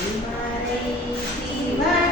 அடிமறை சிவனாய்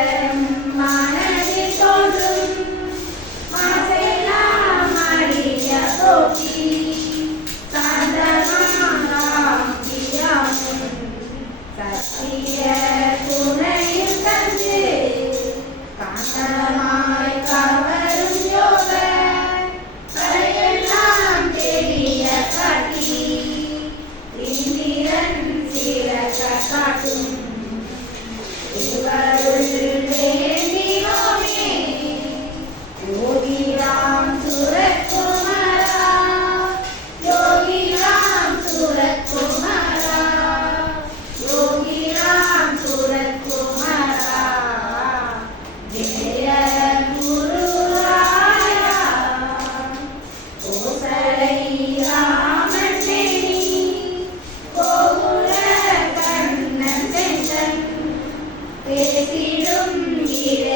Amen. കിടും കിഴ